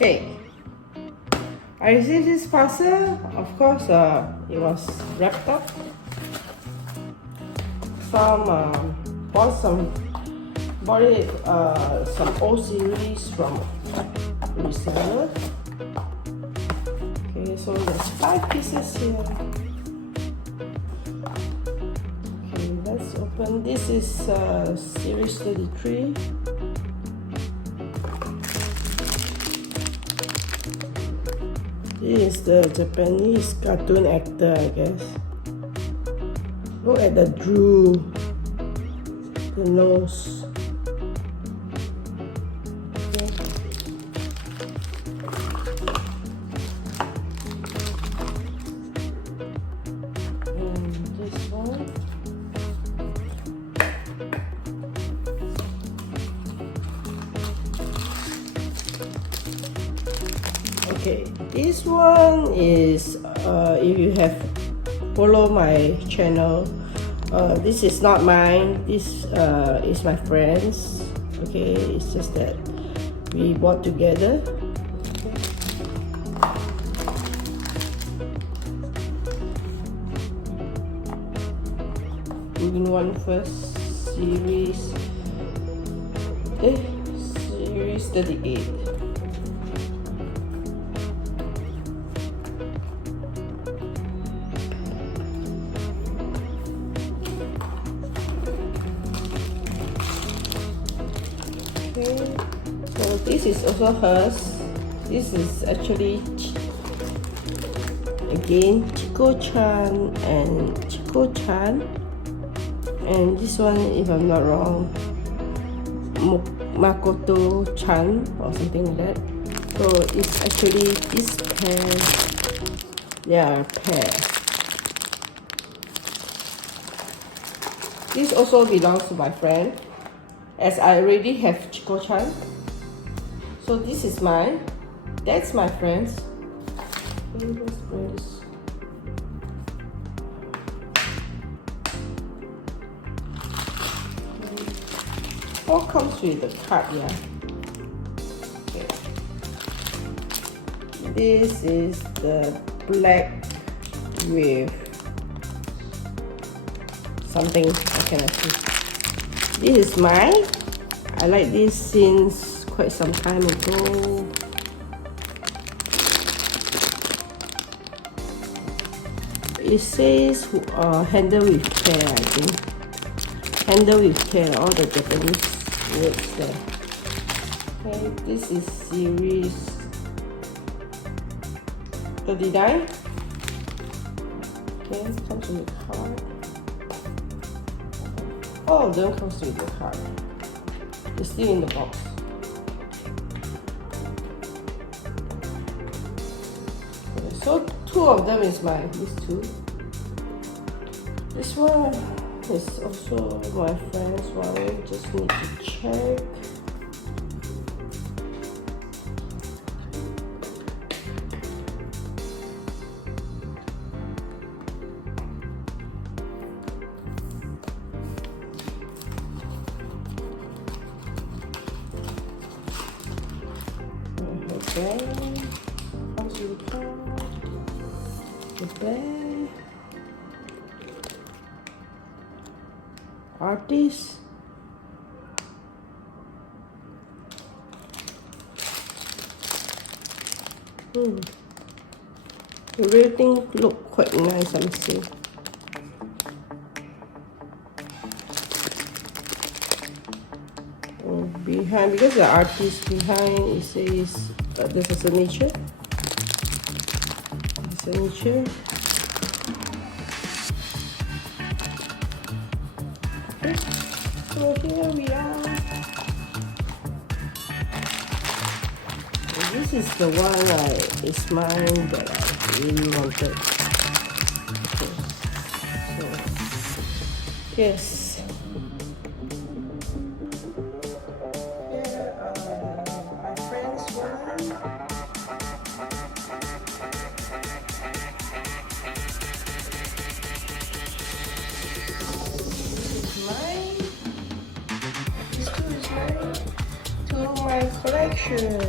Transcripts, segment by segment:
Okay, I received this parcel. Of course, it was wrapped up. Bought it some old series from reseller. Okay, so there's 5 pieces here. Okay, let's open. This is series 33. This is the Japanese cartoon actor, I guess. Look at the drool, the nose. Okay. And this one. Okay, this one is if you have followed my channel, this is not mine. This is my friend's. Okay, it's just that we bought together. Green one first, series. Series 38. So this is also hers. This is actually again Chico-chan and Chico-chan, and this one, if I'm not wrong, Makoto-chan or something like that. So it's actually this pair. They are a pair. This also belongs to my friend, as I already have Chico-chan. So this is mine. That's my friend's. All comes with the card, yeah. Okay. This is the black with something I cannot see. This is mine. I like this since quite some time ago. It says handle with care, I think. Handle with care, all the Japanese words there. Okay, this is series 39. Okay, comes with the card. All of them comes with the card. It's still in the box. Okay, so 2 of them is mine, these 2. This one is also my friend's one, just need to check. Okay, comes with the card, the bag, artist, everything look quite nice, I'm saying. Behind, because the artist behind, it says there's a signature. Okay, so here we are. And this is the one it's mine that I really wanted. Okay, so yes. To my collection.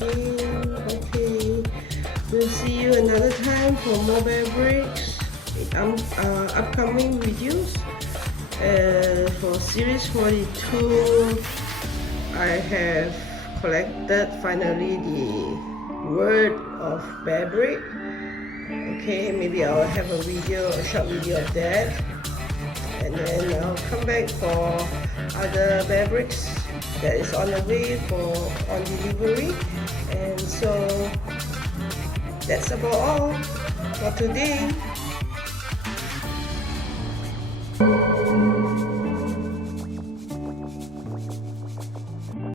Okay. We'll see you another time for more Bearbricks. Upcoming videos. For series 42, I have collected finally the word of Bearbrick. Okay, maybe I'll have a short video of that, and then I'll come back for other Bearbricks that is on the way on delivery. And so that's about all for today.